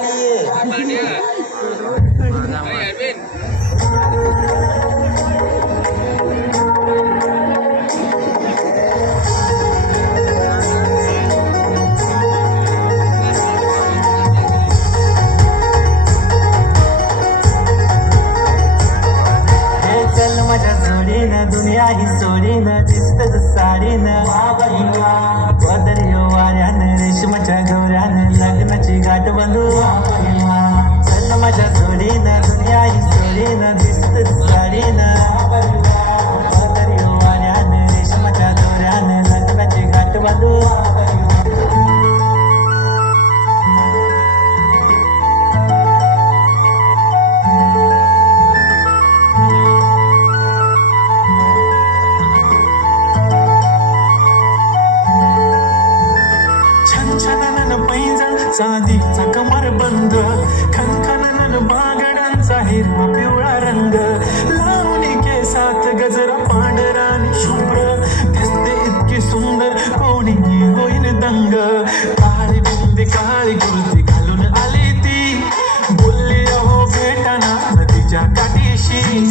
आली हे चल माझ्या जोडीनं दुनिया ही सोडीनं दिसतच साडीनं. पदरी वाऱ्यानं रेशमाच्या गौऱ्यान लग्नाची गाठ बंधू पहिला चल माझ्या जोडीनं दुनिया ही सोडीनं दिसतच साडीनं. तरी वाऱ्यानं रेशमाच्या गौऱ्यानं लग्नाची गाठ बंधू चांदीचा कमर बंद. खनखननन बागडांचा हिरवा पिवळा रंग. लावणी केसात गजरा पांढरा आणि शुभ्र. दिसते इतकी सुंदर कोणी होईन दंग. काळी बिंदी काळी कुर्ती घालून आली ती. बोलली अहो भेटाना नदीच्या काठीशी.